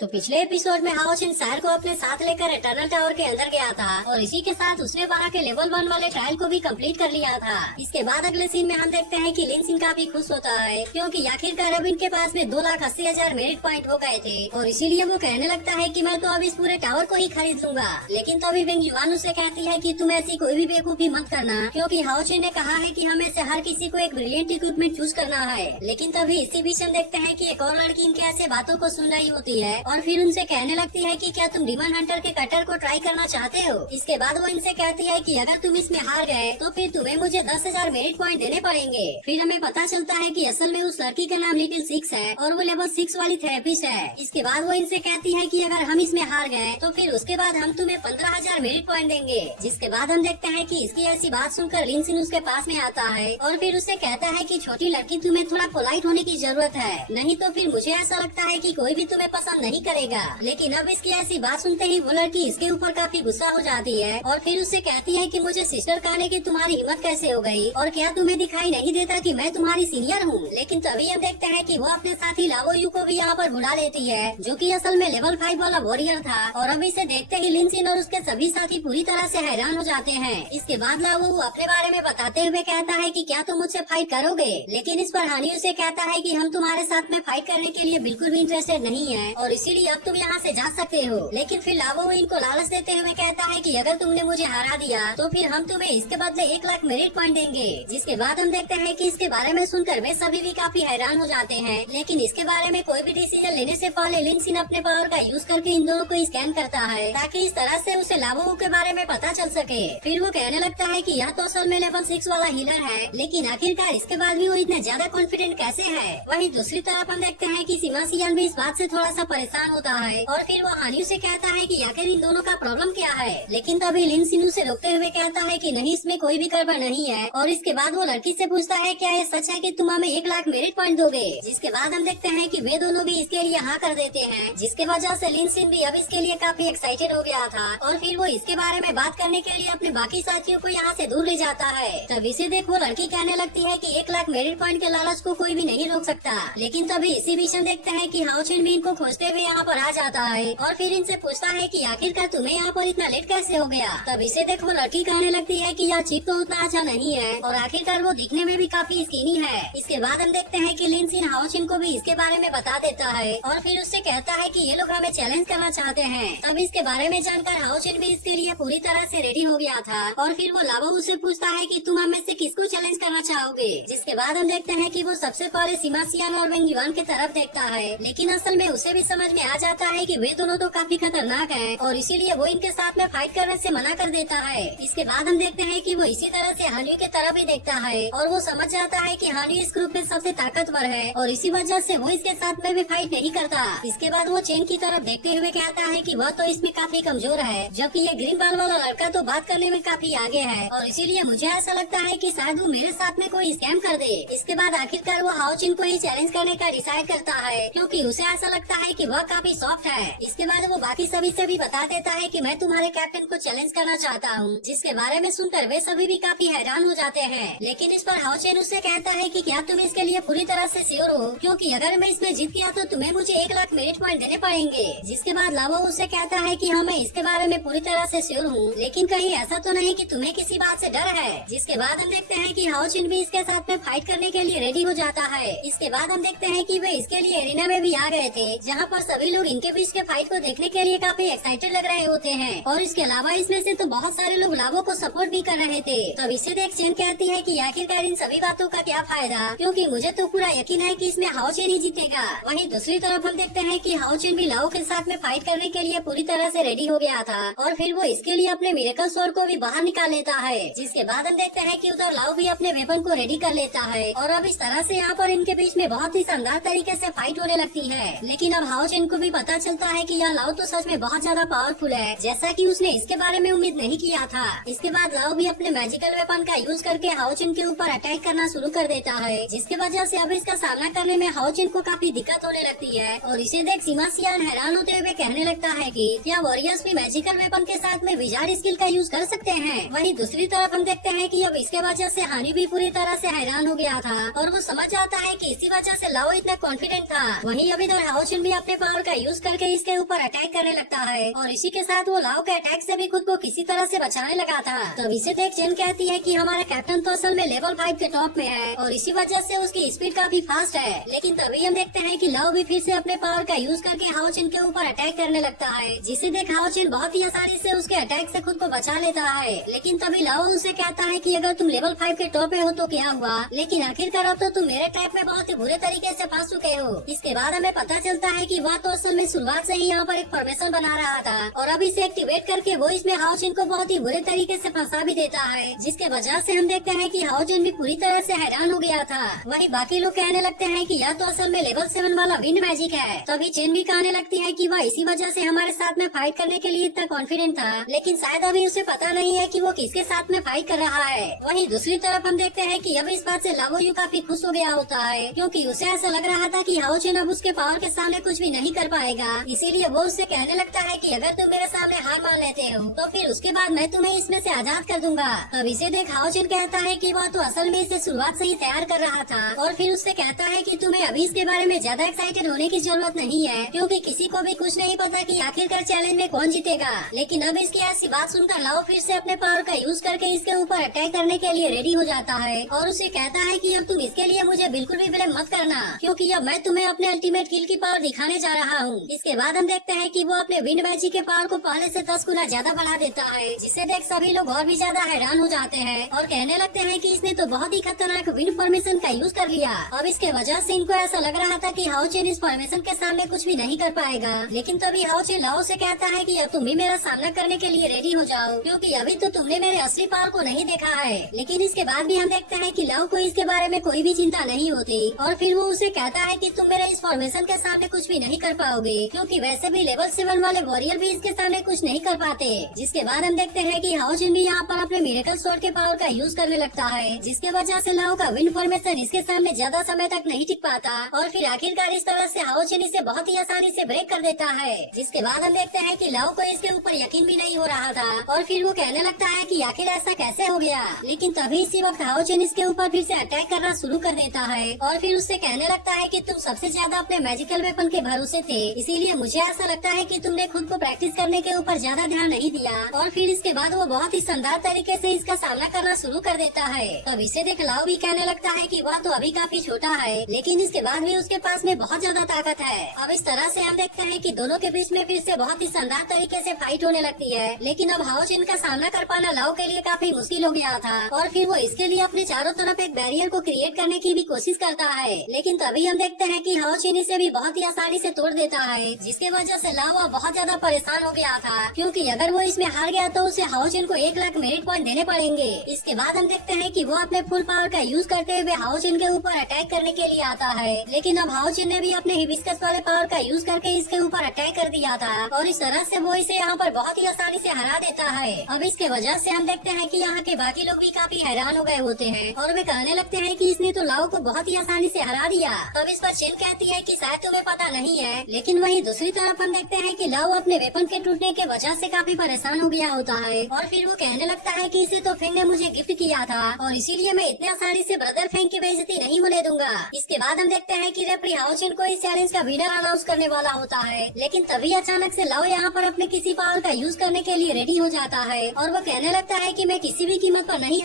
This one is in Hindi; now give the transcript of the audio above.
तो पिछले एपिसोड में हाओशिन सायर को अपने साथ लेकर इटर्नल टावर के अंदर गया था और इसी के साथ उसने 12 के लेवल 1 वाले ट्रायल को भी कंप्लीट कर लिया था। इसके बाद अगले सीन में हम देखते हैं कि लिन सिन काफी खुश होता है क्योंकि आखिरकार अब इनके पास में 2,80,000 मेरिट पॉइंट हो गए थे और इसीलिए वो कहने लगता है कि मैं तो अब इस पूरे टावर को ही खरीद लूंगा। लेकिन तभी वेंग युआन उसे कहती है कि तुम ऐसी कोई भी बेवकूफी मत करना क्योंकि हाओशिन ने कहा है कि हमें से हर किसी को एक ब्रिलियंट इक्विपमेंट चूज करना है। लेकिन तभी इसी बीच हम देखते हैं कि एक और लड़की इनके ऐसे बातों को सुन रही होती है और फिर उनसे कहने लगती है कि क्या तुम डिमन हंटर के कटर को ट्राई करना चाहते हो। इसके बाद वो इनसे कहती है कि अगर तुम इसमें हार गए तो फिर तुम्हें मुझे 10,000 मेरिट पॉइंट देने पड़ेंगे। फिर हमें पता चलता है कि असल में उस लड़की का नाम लिटिल 6 है और वो लेवल 6 वाली थेरेपिस्ट है। इसके बाद वो इनसे कहती है कि अगर हम इसमें हार गए तो फिर उसके बाद हम तुम्हें 15,000 मेरिट पॉइंट देंगे। जिसके बाद हम देखते हैं कि इसकी ऐसी बात सुनकर लिन सिन उसके पास में आता है और फिर उससे कहता है कि छोटी लड़की तुम्हें थोड़ा पोलाइट होने की जरूरत है, नहीं तो फिर मुझे ऐसा लगता है कि कोई भी तुम्हें पसंद नहीं करेगा। लेकिन अब इसकी ऐसी बात सुनते ही वो लड़की इसके ऊपर काफी गुस्सा हो जाती है और फिर उससे कहती है कि मुझे सिस्टर कहने की तुम्हारी हिम्मत कैसे हो गई और क्या तुम्हें दिखाई नहीं देता कि मैं तुम्हारी सीनियर हूँ। लेकिन तभी हम देखते हैं कि वो अपने साथी लावो यू को भी यहाँ पर बुला लेती है जो कि असल में लेवल 5 वाला वॉरियर था और अब इसे देखते ही लिन सिन और उसके सभी साथी पूरी तरह से हैरान हो जाते हैं। इसके बाद लावो अपने बारे में बताते हुए कहता है कि क्या तुम मुझसे फाइट करोगे। लेकिन इस पर हानी उसे कहता है कि हम तुम्हारे साथ में फाइट करने के लिए बिल्कुल भी इंटरेस्टेड नहीं है और इसीलिए अब तुम यहाँ से जा सकते हो। लेकिन फिर लावो इनको लालच देते हुए कहता है कि अगर तुमने मुझे हरा दिया तो फिर हम तुम्हें इसके बदले 1 लाख मेरिट पॉइंट देंगे। जिसके बाद हम देखते हैं कि इसके बारे में सुनकर वे सभी भी काफी हैरान हो जाते हैं। लेकिन इसके बारे में कोई भी डिसीजन लेने से पहले लिन सिन अपने पावर का यूज करके इन दोनों को स्कैन करता है ताकि इस तरह से उसे लावो के बारे में पता चल सके। फिर वो कहने लगता है कि यह तो असल में लेवल 6 वाला हीलर है, लेकिन आखिरकार इसके बाद भी वो इतना ज्यादा कॉन्फिडेंट कैसे है। वहीं दूसरी तरफ हम देखते हैं कि सिमासियान भी इस बात से थोड़ा सा परेशान होता है और फिर वो हानी से कहता है कि आखिर इन दोनों का प्रॉब्लम क्या है। लेकिन तभी लिन सिन से रोकते हुए कहता है कि नहीं, इसमें कोई भी गड़बड़ नहीं है। और इसके बाद वो लड़की से पूछता है क्या ये सच है कि तुम हमें 1 लाख मेरिट पॉइंट दोगे। जिसके बाद हम देखते हैं कि वे दोनों भी इसके लिए हाँ कर देते हैं, जिसके वजह से लिन सिन भी अब इसके लिए काफी एक्साइटेड हो गया था और फिर वो इसके बारे में बात करने के लिए अपने बाकी साथियों को यहाँ से दूर ले जाता है। तभी से देख वो लड़की कहने लगती है कि 1 लाख मेरिट पॉइंट के लालच को कोई भी नहीं रोक सकता। लेकिन तभी इसी बीच हम देखते हैं कि हाओशिन भी इनको खोजते हुए यहाँ पर आ जाता है और फिर इनसे पूछता है कि आखिरकार तुम्हें यहाँ पर इतना लेट कैसे हो गया। तब इसे देख वो लड़की कहने लगती है कि यह चिप तो उतना अच्छा नहीं है और आखिरकार वो दिखने में भी काफी स्किनी है। इसके बाद हम देखते हैं कि लिन सिन हाओशिन को भी इसके बारे में बता देता है और फिर उससे कहता है कि ये लोग हमें चैलेंज करना चाहते हैं। तब इसके बारे में जानकर हाओशिन भी इसके लिए पूरी तरह से रेडी हो गया था और फिर वो लावो उससे पूछता है कि तुम हमें से किसको चैलेंज करना चाहोगे। जिसके बाद हम देखते हैं कि वो सबसे पहले सिमासियान और वेंग युआन की तरफ देखता है, लेकिन असल में उसे भी समझ में आ जाता है कि वे दोनों तो काफी खतरनाक हैं और इसीलिए वो इनके साथ में फाइट करने से मना कर देता है। इसके बाद हम देखते हैं कि वो इसी तरह से हानी की तरफ ही देखता है और वो समझ जाता है कि हानी इस ग्रुप में सबसे ताकतवर है और इसी वजह से वो इसके साथ में भी फाइट नहीं करता। इसके बाद वो चेन की तरफ देखते हुए कहता है कि वह तो इसमें काफी कमजोर है, जबकि ये ग्रीन बाल वाला लड़का तो बात करने में काफी आगे है और इसीलिए मुझे ऐसा लगता है कि शायद वो मेरे साथ में कोई स्कैम कर दे। इसके बाद आखिरकार वो हाओचिन को ही चैलेंज करने का डिसाइड करता है क्योंकि उसे ऐसा लगता है कि वह काफी सॉफ्ट है। इसके बाद वो बाकी सभी से भी बता देता है कि मैं तुम्हारे कैप्टन को चैलेंज करना चाहता हूँ, जिसके बारे में सुनकर वे सभी भी काफी हैरान हो जाते हैं। लेकिन इस पर हाओचिन उससे कहता है कि क्या तुम इसके लिए पूरी तरह से श्योर हो, क्योंकि अगर मैं इसमें जीत गया तो तुम्हें मुझे 1 लाख मेरिट पॉइंट देने पड़ेंगे। जिसके बाद लावो उससे कहता है कि हाँ, मैं इसके बारे में पूरी तरह से श्योर हूँ, लेकिन कहीं ऐसा तो नहीं कि तुम्हें किसी बात से डर है। जिसके बाद हम देखते हैं कि हाओचिन भी इसके साथ में फाइट करने के लिए रेडी हो जाता है। इसके बाद हम देखते हैं कि वे इसके लिए एरिना में भी आ गए थे, जहाँ पर सभी लोग इनके बीच के फाइट को देखने के लिए काफी एक्साइटेड लग रहे होते हैं और इसके अलावा इसमें से तो बहुत सारे लोग लावो को सपोर्ट भी कर रहे थे। तब इसे देख चेन कहती है कि आखिरकार इन सभी बातों का क्या फायदा, क्योंकि मुझे तो पूरा यकीन है कि इसमें हाओचिन ही जीतेगा। वहीं दूसरी तरफ हम देखते हैं कि हाओचिन भी लाओ के साथ में फाइट करने के लिए पूरी तरह से रेडी हो गया था और फिर वो इसके लिए अपने मिरेकल स्वॉर्ड को भी बाहर निकाल लेता है। जिसके बाद हम देखते हैं कि उधर लाओ भी अपने वेपन को रेडी कर लेता है और अब इस तरह से यहाँ पर इनके बीच में बहुत ही शानदार तरीके से फाइट होने लगती है। लेकिन अब हाओचिन को भी पता चलता है कि यह लाओ तो सच में बहुत ज्यादा पावरफुल है, जैसा कि उसने इसके बारे में उम्मीद नहीं किया था। इसके बाद लाओ भी अपने मैजिकल वेपन का यूज करके हाओचिन के ऊपर अटैक करना शुरू कर देता है, जिसके वजह से अब इसका सामना करने में हाओचिन को काफी दिक्कत होने लगती है और इसे देख सिमासियान हैरान होते हुए कहने लगता है कि क्या वॉरियर्स भी मैजिकल वेपन के साथ में विजार्ड स्किल का यूज कर सकते हैं। वहीं दूसरी तरफ हम देखते हैं कि अब इसके वजह से हानी भी पूरी तरह से हैरान हो गया था और वो समझ जाता है कि इसी वजह से लाओ इतना कॉन्फिडेंट था। वहीं अब इधर हाओचिन भी अपने पावर का यूज करके इसके ऊपर अटैक करने लगता है और इसी के साथ वो लाओ के अटैक से भी खुद को किसी तरह से बचाने लगा था। तब इसे देख चेन कहती है कि हमारा कैप्टन तो असल में लेवल 5 के टॉप में है और इसी वजह से उसकी स्पीड काफी फास्ट है। लेकिन तभी हम देखते हैं कि लाओ भी फिर से अपने पावर का यूज करके हाओ चेन के ऊपर अटैक करने लगता है, जिसे देख हाओ चेन बहुत ही आसानी से उसके अटैक से खुद को बचा लेता है। लेकिन तभी लाओ उसे कहता है कि अगर तुम लेवल 5 के टॉप पे हो तो क्या हुआ, लेकिन आखिरकार अब तो तुम मेरे ट्रैप में बहुत ही बुरे तरीके से फंस चुके हो। इसके बाद हमें पता चलता है कि वह तो असल में शुरुआत से ही यहाँ पर एक फॉर्मेशन बना रहा था और अब इसे एक्टिवेट करके वो इसमें हाओ चेन को बहुत ही बुरे तरीके से फंसा भी देता है, जिसके वजह से हम देखते हैं कि हाओ चेन भी पूरी तरह से हैरान हो गया था। वहीं बाकी लोग कहने लगते हैं कि यह तो असल में लेवल 7 वाला विंड मैजिक है। तभी चेन भी कहने लगती है कि वह इसी वजह से हमारे साथ में फाइट करने के लिए इतना कॉन्फिडेंट था, लेकिन शायद अभी उसे पता नहीं है कि वो किसके साथ में फाइट कर रहा है। वहीं दूसरी तरफ हम देखते हैं कि अब इस बात से लावो यू काफी खुश हो गया होता है, क्योंकि उसे ऐसा लग रहा था कि हाओ चेन अब उसके पावर के सामने कुछ भी नहीं कर पाएगा। इसीलिए वो उससे कहने लगता है कि अगर तुम मेरे सामने हार मान लेते हो तो फिर उसके बाद मैं तुम्हें इसमें से आजाद कर दूंगा। तब इसे देख हाओ चेन कहता है कि वह तो असल में इसे शुरुआत से ही तैयार कर रहा था और फिर उससे कहता है कि तुम्हें अभी इसके बारे में ज्यादा एक्साइटेड होने की जरूरत नहीं है, क्योंकि किसी को भी कुछ नहीं पता कि आखिरकार चैलेंज में कौन जीतेगा। लेकिन अब इसकी ऐसी बात सुनकर लाओ फिर से अपने पावर का यूज करके इसके ऊपर अटैक करने के लिए रेडी हो जाता है और उसे कहता है कि अब तुम इसके लिए मुझे बिल्कुल भी ब्लेम मत करना, क्योंकि अब मैं तुम्हें अपने अल्टीमेट किल की पावर दिखाने जा रहा हूँ। इसके बाद हम देखते हैं कि वो अपने विंड मैजिक के पावर को पहले से 10 गुना ज्यादा बढ़ा देता है, जिसे देख सभी लोग और भी ज्यादा हैरान हो जाते हैं और कहने लगते हैं कि इसने तो बहुत ही खतरनाक विंड फॉर्मेशन का यूज कर लिया। अब इसके वजह से इनको ऐसा लग रहा था कि हाओ चेन इस फॉर्मेशन के सामने कुछ भी नहीं कर पाएगा। लेकिन तभी हाओ चेन लाओ से कहता है कि अब तुम भी मेरा सामना करने के लिए रेडी हो जाओ, क्योंकि अभी तो तुमने मेरे असली पावर को नहीं देखा है। लेकिन इसके बाद भी हम देखते हैं कि लाओ को इसके बारे में कोई भी चिंता नहीं होती और फिर वो उसे कहता है कि तुम मेरे इस फॉर्मेशन के सामने कुछ भी नहीं कर पाओगे, क्योंकि वैसे भी लेवल 7 वाले वॉरियर भी इसके सामने कुछ नहीं कर पाते। जिसके बाद हम देखते हैं कि हाओ चेन भी यहाँ पर अपने मिरेकल स्वॉर्ड के पावर का यूज करने लगता है, जिसके वजह से लाओ का विंड फॉर्मेशन इसके सामने ज्यादा समय तक नहीं टिक पाता और फिर आखिरकार इस तरह से हाओ चेन इसे बहुत ही आसानी से ब्रेक कर देता है। जिसके बाद हम देखते हैं कि लाओ को इसके ऊपर यकीन भी नहीं हो रहा था और फिर वो कहने लगता है कि आखिर ऐसा कैसे हो गया। लेकिन तभी इसी वक्त हाओ चेन इसके ऊपर फिर से अटैक करना शुरू कर देता है और फिर उससे कहने लगता है कि तुम सबसे ज्यादा अपने मैजिकल वेपन के भरोसे थे, इसीलिए मुझे ऐसा लगता है कि तुमने खुद को प्रैक्टिस करने के ऊपर ज्यादा ध्यान नहीं दिया। और फिर इसके बाद वो बहुत ही शानदार तरीके से इसका सामना करना शुरू कर देता है। तब इसे देख लाओ भी कहने लगता है कि वह तो अभी काफी छोटा है, लेकिन इसके बाद भी उसके पास में बहुत ज्यादा ताकत है। अब इस तरह से हम देखते हैं कि दोनों के बीच में फिर से बहुत ही शानदार तरीके से फाइट होने लगती है। लेकिन अब हाओ चेन का सामना कर पाना लाओ के लिए काफी मुश्किल हो गया था और फिर वो इसके लिए अपने चारों तरफ एक बैरियर को क्रिएट करने की भी कोशिश करता है। लेकिन तभी हम देखते हैं कि हाओ चेन इसे भी बहुत ही आसानी से तोड़ देता है, जिसके वजह से लाओ बहुत ज्यादा परेशान हो गया था, क्योंकि अगर वो इसमें हार गया तो उसे हाओ चेन को 1 लाख मेरिट पॉइंट देने पड़ेंगे। इसके बाद हम देखते हैं कि वो अपने फुल पावर का यूज करते हुए हाओ चेन के ऊपर अटैक करने के लिए आता है। लेकिन अब हाओ चेन ने भी अपने हिबिस्कस वाले पावर का यूज करके इसके ऊपर अटैक कर दिया था और इस तरह से वो इसे यहाँ पर बहुत ही आसानी से हरा देता है। अब इसके वजह से हम देखते हैं कि यहाँ के बाकी लोग भी काफी हैरान हो गए होते हैं और वे कहने लगते हैं कि इसने तो लाओ को बहुत ही आसानी से हरा दिया। तब इस पर चेन कहती है कि शायद तुम्हें पता नहीं है, लेकिन वहीं दूसरी तरफ हम देखते हैं कि लाओ अपने वेपन के टूटने के वजह से काफी परेशान हो गया होता है और फिर वो कहने लगता है कि इसे तो फेंग ने मुझे गिफ्ट किया था और इसीलिए मैं इतने आसानी से ब्रदर फेंग की बेइज्जती नहीं होने दूंगा। इसके बाद हम देखते हैं कि रेफरी हाओ चेन को इस चैलेंज का विनर अनाउंस करने वाला होता है, लेकिन तभी अचानक से लाओ यहाँ पर अपने किसी पावर का यूज करने के लिए रेडी हो जाता है और वो कहने लगता है कि मैं किसी भी कीमत पर नहीं